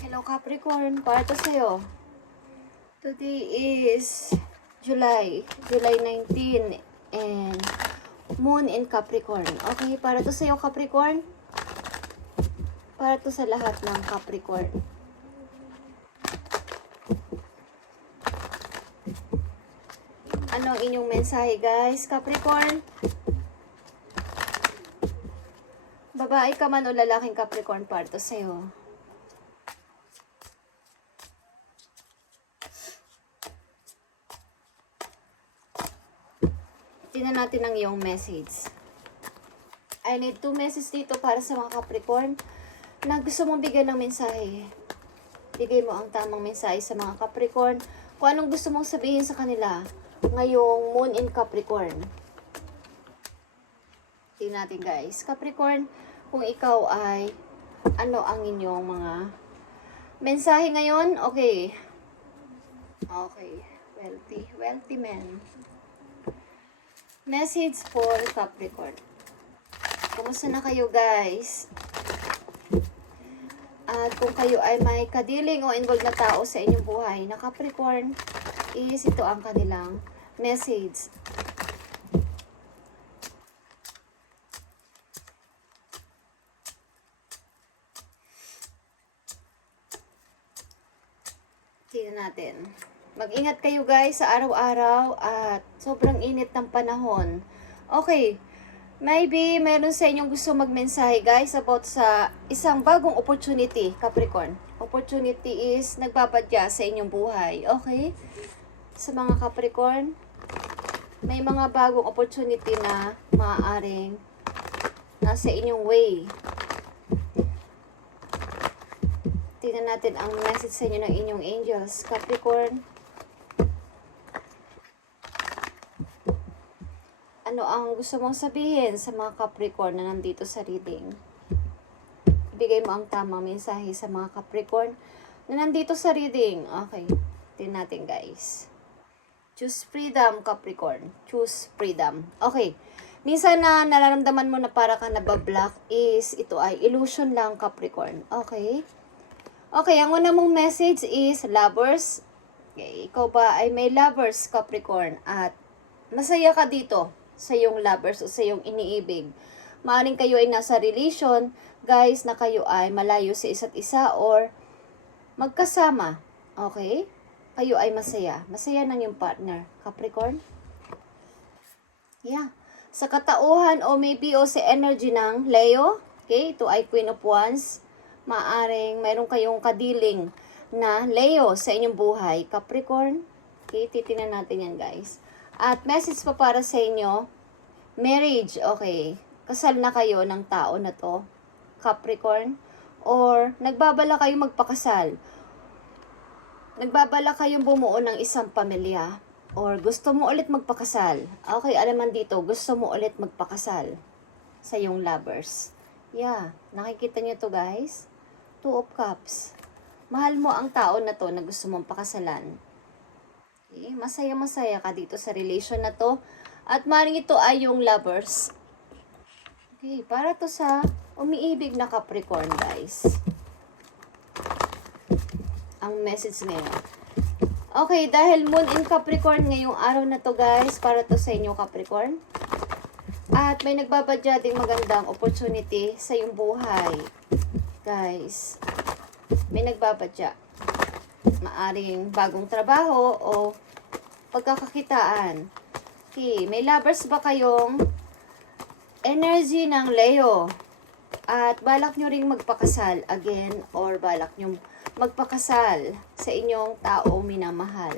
Hello Capricorn, para to sa'yo. Today is July 19 and Moon in Capricorn. Okay, para to sa'yo Capricorn. Para to sa lahat ng Capricorn. Ano ang inyong mensahe guys, Capricorn? Babae ka man o lalaking Capricorn, para to sa'yo. Tingnan natin ang iyong message. I need 2 messages dito para sa mga Capricorn na gusto mong bigyan ng mensahe. Bigay mo ang tamang mensahe sa mga Capricorn kung anong gusto mong sabihin sa kanila ngayong Moon in Capricorn. Tingnan natin guys. Capricorn, kung ikaw ay ano ang inyong mga mensahe ngayon? Okay. Okay. Wealthy man. Message for Capricorn. Kumusta na kayo guys? At kung kayo ay may kadiling o involved na tao sa inyong buhay na Capricorn, is ito ang kanilang message. Tingnan natin. Mag-ingat kayo guys sa araw-araw at sobrang init ng panahon. Okay, maybe meron sa inyong gusto magmensahe guys about sa isang bagong opportunity, Capricorn. Opportunity is nagpapadya sa inyong buhay. Okay? Sa mga Capricorn, may mga bagong opportunity na maaaring nasa inyong way. Tingnan natin ang message sa inyo ng inyong angels, Capricorn. Ano ang gusto mong sabihin sa mga Capricorn na nandito sa reading? Ibigay mo ang tamang mensahe sa mga Capricorn na nandito sa reading. Okay, tingnan natin guys. Choose freedom, Capricorn. Choose freedom. Okay, minsan na nararamdaman mo na para ka nabablock is ito ay illusion lang, Capricorn. Okay? Okay, ang una mong message is lovers. Okay, ikaw ba ay may lovers, Capricorn? At masaya ka dito sa iyong lovers o sa iyong iniibig. Maaring kayo ay nasa relation, guys, na kayo ay malayo sa isa't isa or magkasama. Okay? Kayo ay masaya. Masaya ng iyong partner, Capricorn. Yeah. Sa katauhan o maybe o sa energy ng Leo, okay, ito ay Queen of Wands. Maaring mayroon kayong kadiling na Leo sa inyong buhay, Capricorn. Okay, titingnan natin yan guys. At message pa para sa inyo, marriage, okay. Kasal na kayo ng tao na to, Capricorn. Or nagbabala kayong magpakasal. Nagbabala kayong bumuo ng isang pamilya. Or gusto mo ulit magpakasal. Okay, alaman dito, gusto mo ulit magpakasal sa iyong lovers. Yeah, nakikita nyo to guys. 2 of Cups. Mahal mo ang tao na to na gusto mong pakasalan. Okay, masaya-masaya ka dito sa relation na to. At maring ito ay yung lovers. Okay, para to sa umiibig na Capricorn, guys. Ang message ngayon. Okay, dahil Moon in Capricorn ngayong araw na to, guys, para to sa inyo, Capricorn. At may nagbabadya ding magandang opportunity sa iyong buhay. Guys, may nagbabadya. Maaring bagong trabaho o pagkakakitaan. Okay, may lovers ba kayong energy ng Leo? At balak nyo ring magpakasal again or balak nyo magpakasal sa inyong taong minamahal.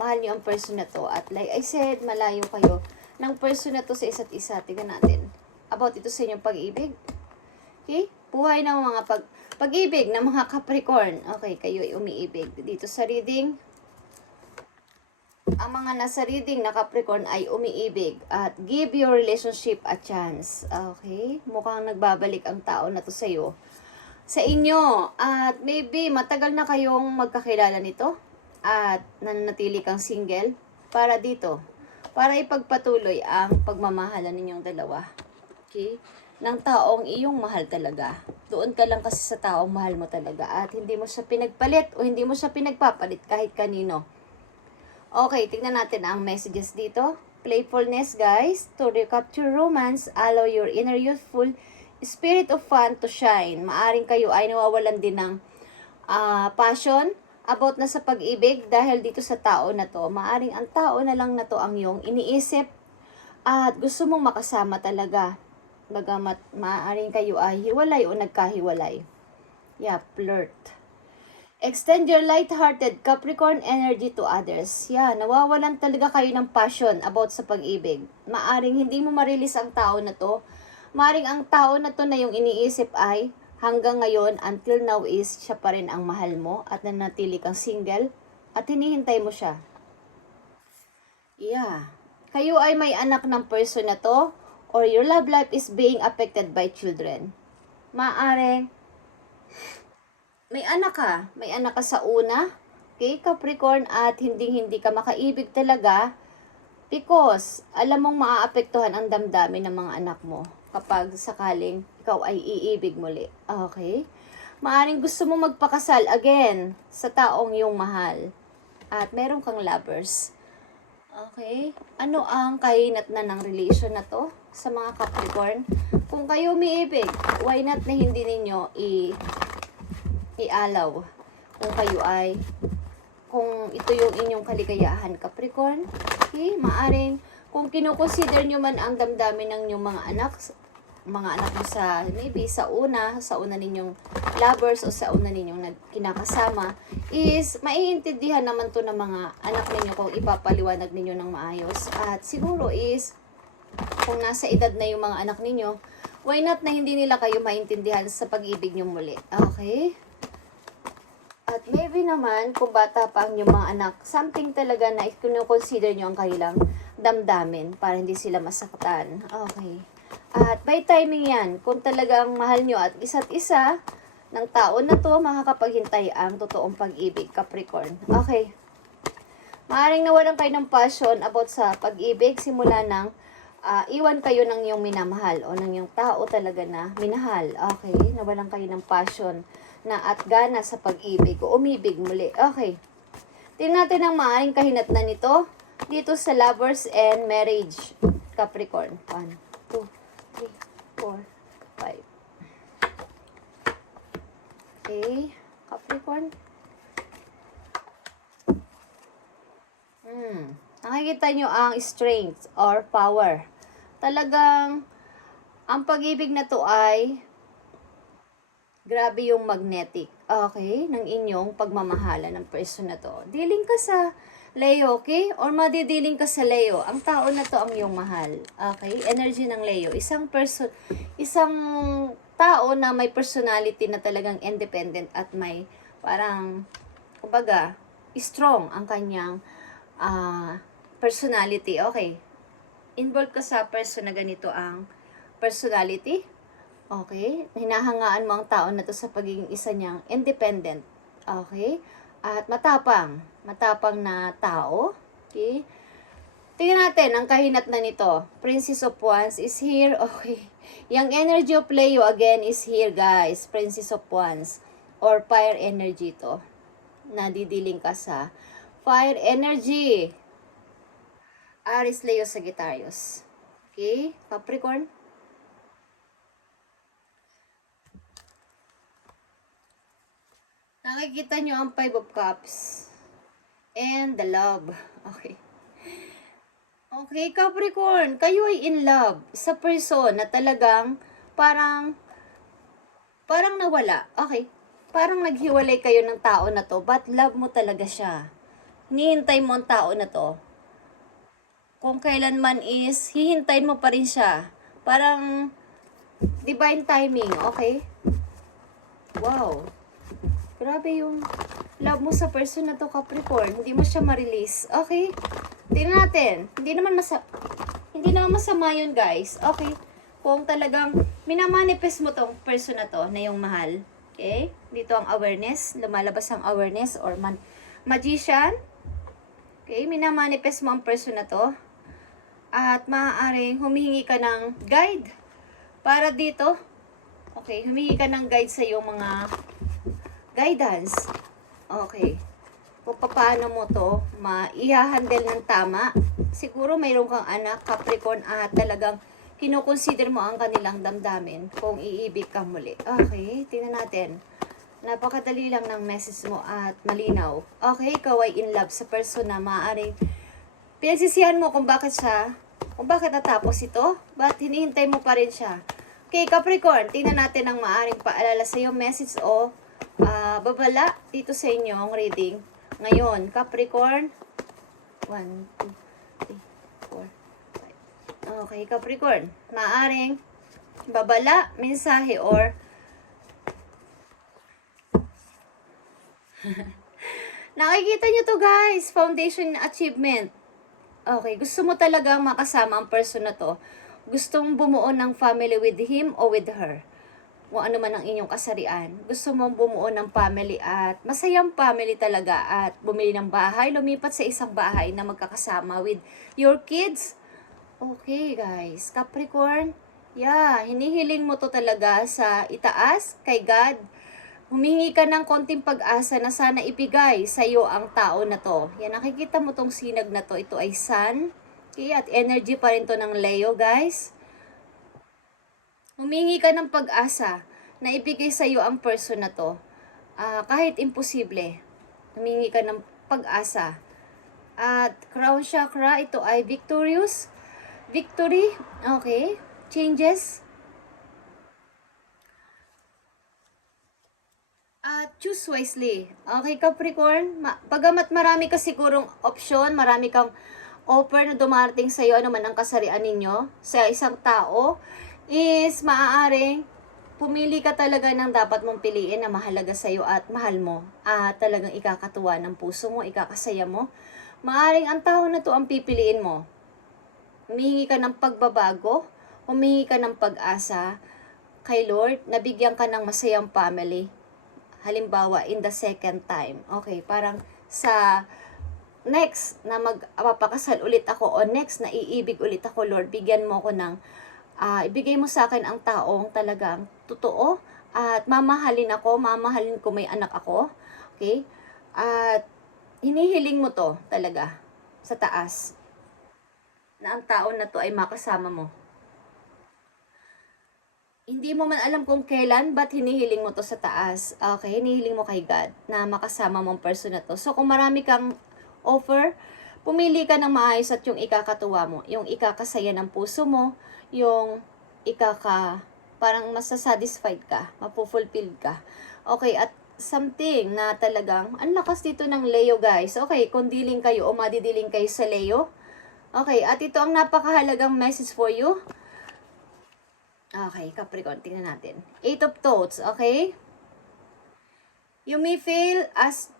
Mahal nyo ang person na to. At like I said, malayo kayo ng person na to sa isa't isa. Tingnan natin. About ito sa inyong pag-ibig. Okay? Buhay ng mga pag-ibig ng mga Capricorn. Okay, kayo ay umiibig. Dito sa reading, ang mga nasa reading na Capricorn ay umiibig at give your relationship a chance. Okay? Mukhang nagbabalik ang tao na to sa'yo. Sa inyo. At maybe matagal na kayong magkakilala nito at nananatili kang single para dito. Para ipagpatuloy ang pagmamahalan ninyong dalawa. Okay? Ng taong iyong mahal talaga. doon ka lang kasi sa taong mahal mo talaga at hindi mo siya pinagpalit o hindi mo siya pinagpapalit kahit kanino. Okay, tingnan natin ang messages dito. Playfulness, guys. To recapture romance, allow your inner youthful spirit of fun to shine. Maaring kayo ay nawawalan din ng passion about na sa pag-ibig dahil dito sa tao na to. Maaring ang tao na lang na to ang iyong iniisip at gusto mong makasama talaga. Bagamat maaring kayo ay hiwalay o nagkahiwalay. Yeah, flirt. Extend your light-hearted Capricorn energy to others. Yeah, nawawalan talaga kayo ng passion about sa pag-ibig. Maaring hindi mo marilis ang tao na to. Maaring ang tao na to na yung iniisip ay hanggang ngayon, until now is siya pa rin ang mahal mo at nanatili kang single at hinihintay mo siya. Yeah. Kayo ay may anak ng person na to or your love life is being affected by children. Maaring may anak ka sa una, okay, Capricorn, at hindi ka makaibig talaga because alam mong maaapektuhan ang damdamin ng mga anak mo kapag sakaling ikaw ay iibig muli. Okay? Maaring gusto mo magpakasal again sa taong iyong mahal at meron kang lovers. Okay? Ano ang kahinat na ng relation na to sa mga Capricorn? Kung kayo umiibig, why not na hindi ninyo ialaw kung ito yung inyong kaligayahan, Capricorn. Okay? Maaring kung kinukonsider nyo man ang damdamin ng inyong mga anak mo sa, maybe sa una ninyong lovers o sa una ninyong kinakasama, is maiintindihan naman to ng mga anak ninyo kung ipapaliwanag ninyo ng maayos. At siguro is, kung nasa edad na yung mga anak ninyo, why not na hindi nila kayo maintindihan sa pag-ibig nyo muli. Okay? At maybe naman, kung bata pa ang yung mga anak, something talaga na i-consider nyo ang kanilang damdamin para hindi sila masaktan. Okay. At by timing yan, kung talagang mahal nyo at isa't isa ng tao na to, makakapaghintay ang totoong pag-ibig, Capricorn. Okay. Maaring nawalan kayo ng passion about sa pag-ibig, simula ng iwan kayo ng iyong minamahal o ng iyong tao talaga na minahal. Okay. Nawalan kayo ng passion na at gana sa pag-ibig o umibig muli. Okay. Tingnan natin ang maaaring kahinatnan nito dito sa lovers and marriage, Capricorn. 1, 2, 3, 4, 5. Okay, Capricorn. Nakikita nyo ang strength or power. Talagang, ang pag-ibig na to ay grabe yung magnetic, okay, ng inyong pagmamahala ng person na to. Dealing ka sa Leo, okay? Or madidealing ka sa Leo. Ang tao na to ang iyong mahal. Okay? Energy ng Leo. Isang tao na may personality na talagang independent at may parang, kumbaga, strong ang kanyang personality. Okay. Involved ka sa person na ganito ang personality. Okay? Hinahangaan mo ang tao na to sa pagiging isa niyang independent. Okay? At matapang na tao. Okay? Tingnan natin ang kahinat na nito. Princess of Wands is here. Okay. Yung energy of Leo again is here, guys. Princess of Wands. Or fire energy to. Nadidiling ka sa fire energy. Aries, Leo, Sagittarius. Okay? Capricorn. Nakikita nyo ang 5 of Cups. And the love. Okay. Okay, Capricorn. Kayo ay in love sa person na talagang parang nawala. Okay. Parang naghiwalay kayo ng tao na to, but love mo talaga siya. Hinihintay mo ang tao na to. Kung kailanman is, hihintayin mo pa rin siya. Parang divine timing. Okay? Wow. Grabe yung love mo sa person na to, Capricorn. Hindi mo siya ma-release. Okay? Tingnan natin. Hindi naman masama yun, guys. Okay? Kung talagang minamanifest mo tong person na to, na yung mahal. Okay? Dito ang awareness. Lumalabas ang awareness or magician. Okay? Minamanifest mo ang person na to. At maaaring humihingi ka ng guide para dito Okay, humingi ka ng guide sa iyong mga guidance. Okay. Kung paano mo to i-handle ng tama. Siguro mayroon kang anak, Capricorn, at talagang kinukonsider mo ang kanilang damdamin kung iibig ka muli. Okay, tingnan natin. Napakadali lang ng message mo at malinaw. Okay, ikaw ay in love sa person na maaaring pinagsisihan mo kung bakit natapos ito, ba't hinihintay mo pa rin siya. Okay, Capricorn, tingnan natin ang maaaring paalala sa iyo, message o babala dito sa inyong reading. Ngayon, Capricorn, 1, 2, 3, 4, 5. Okay, Capricorn, maaaring babala, mensahe, or nakikita nyo to guys, foundation achievement. Okay, gusto mo talagang makasama ang person na to. Gusto mong bumuo ng family with him o with her. Kung ano man ang inyong kasarian. Gusto mong bumuo ng family at masayang family talaga at bumili ng bahay, lumipat sa isang bahay na magkakasama with your kids. Okay guys, Capricorn, yeah, hinihiling mo to talaga sa itaas, kay God. Humingi ka ng konting pag-asa na sana ibigay sa iyo ang tao na to. Yan, nakikita mo tong sinag na to. Ito ay Sun. Okay, at energy pa rin to ng Leo, guys. Humingi ka ng pag-asa na ibigay sa iyo ang person na to. Kahit imposible. Humingi ka ng pag-asa. At Crown Chakra, ito ay victorious. Victory. Okay. Changes. Choose wisely. Okay, Capricorn? Bagamat marami ka sigurong option, marami kang offer na dumarating sa iyo, ano man ang kasarian ninyo, sa isang tao, is maaaring pumili ka talaga ng dapat mong piliin na mahalaga sa iyo at mahal mo. At talagang ikakatuwa ng puso mo, ikakasaya mo. Maaaring ang tao na to ang pipiliin mo. Humingi ka ng pagbabago, humingi ka ng pag-asa kay Lord, nabigyan ka ng masayang family. Halimbawa, in the second time. Okay, parang sa next na magpapakasal ulit ako o next na iibig ulit ako, Lord, bigyan mo ko ng, ibigay mo sa akin ang taong talagang totoo at mamahalin ko may anak ako. Okay? At hinihiling mo to talaga sa taas na ang tao na to ay makasama mo. Hindi mo man alam kung kailan, ba't hinihiling mo to sa taas? Okay, hinihiling mo kay God na makasama mong person na to. So, kung marami kang offer, pumili ka ng maayos at yung ikakatuwa mo. Yung ikakasaya ng puso mo, yung parang masasatisfied ka, mapufulfilled ka. Okay, at something na talagang, ang lakas dito ng Leo guys. Okay, kung diling kayo o madidiling kayo sa Leo. Okay, at ito ang napakahalagang message for you. Okay, Capricorn, tingnan natin. 8 of Thoughts, okay? You may feel as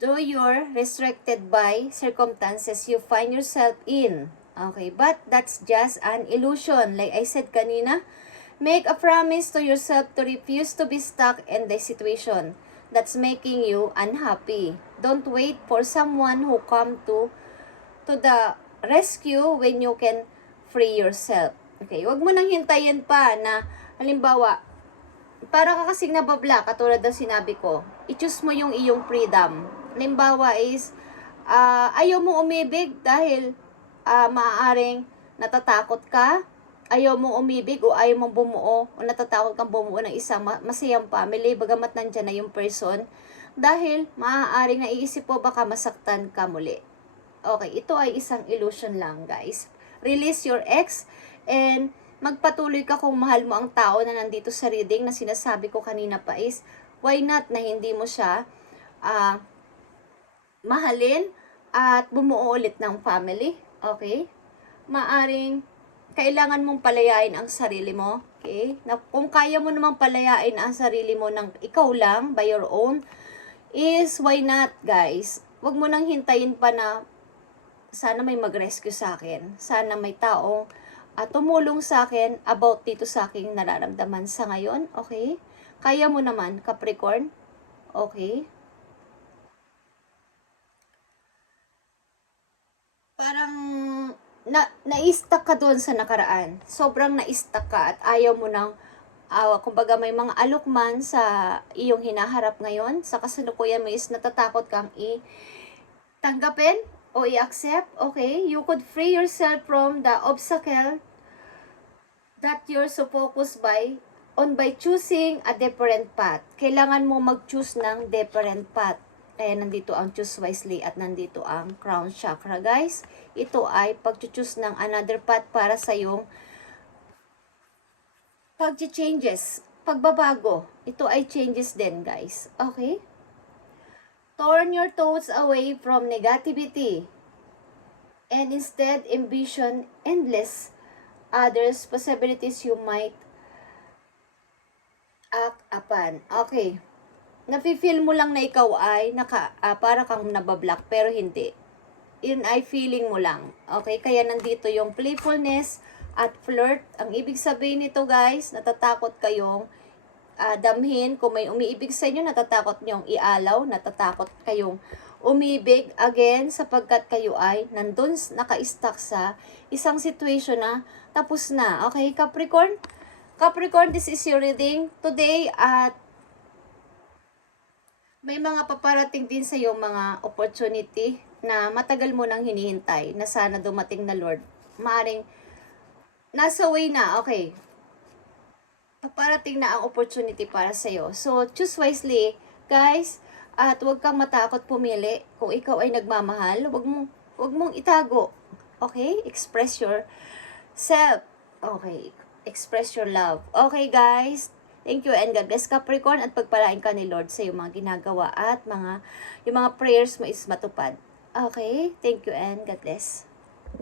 though you're restricted by circumstances you find yourself in. Okay, but that's just an illusion. Like I said kanina, make a promise to yourself to refuse to be stuck in the situation that's making you unhappy. Don't wait for someone who come to the rescue when you can free yourself. Okay, wag mo nang hintayin pa na, halimbawa, para ka kasing nababla, katulad ng sinabi ko, i-choose mo yung iyong freedom. Halimbawa is, ayaw mo umibig dahil maaaring natatakot ka, ayaw mo umibig o ayaw mong bumuo o natatakot kang bumuo ng isang masayang family, bagamat nandyan na yung person, dahil maaaring naiisip mo baka masaktan ka muli. Okay, ito ay isang illusion lang, guys. Release your ex and magpatuloy ka kung mahal mo ang tao na nandito sa reading na sinasabi ko kanina pa is, why not na hindi mo siya mahalin at bumuo ulit ng family, okay? Maaring kailangan mong palayain ang sarili mo, okay? Na kung kaya mo namang palayain ang sarili mo ng ikaw lang, by your own, is why not, guys? Huwag mo nang hintayin pa na sana may mag-rescue sa akin, sana may taong tumulong sa akin about dito sa aking nararamdaman sa ngayon, okay? Kaya mo naman, Capricorn, okay? Parang na-stuck ka doon sa nakaraan. Sobrang na-stuck ka at ayaw mo nang kumbaga may mga alukman sa iyong hinaharap ngayon, sa kasalukuyan mo is natatakot kang tanggapin o i-accept, okay? You could free yourself from the obstacle that you're so focused by choosing a different path. Kailangan mo mag-choose ng different path. Kaya nandito ang choose wisely at nandito ang crown chakra, guys. Ito ay pag-choose ng another path para sa iyong pag-changes, pagbabago. Ito ay changes din, guys. Okay? Turn your thoughts away from negativity and instead envision endless others possibilities you might act upon. Okay. Nafe-feel mo lang na ikaw ay para kang nabablock pero hindi. Yun ay feeling mo lang. Okay? Kaya nandito yung playfulness at flirt. Ang ibig sabihin nito, guys, natatakot kayong damhin. Kung may umiibig sa inyo, natatakot nyong ialaw, natatakot kayong umibig again sapagkat kayo ay nandun naka-stuck sa isang situation na tapos na. Okay, Capricorn? Capricorn, this is your reading today at may mga paparating din sa iyo mga opportunity na matagal mo nang hinihintay na sana dumating na Lord. Maaring nasa way na, okay. Paparating na ang opportunity para sa iyo. So, choose wisely, guys. At huwag kang matakot pumili. Kung ikaw ay nagmamahal, huwag mong itago. Okay? Express yourself. Okay. Express your love. Okay, guys. Thank you and God bless, Capricorn, at pagpalain ka ni Lord sa iyong mga ginagawa at yung mga prayers mo is matupad. Okay? Thank you and God bless.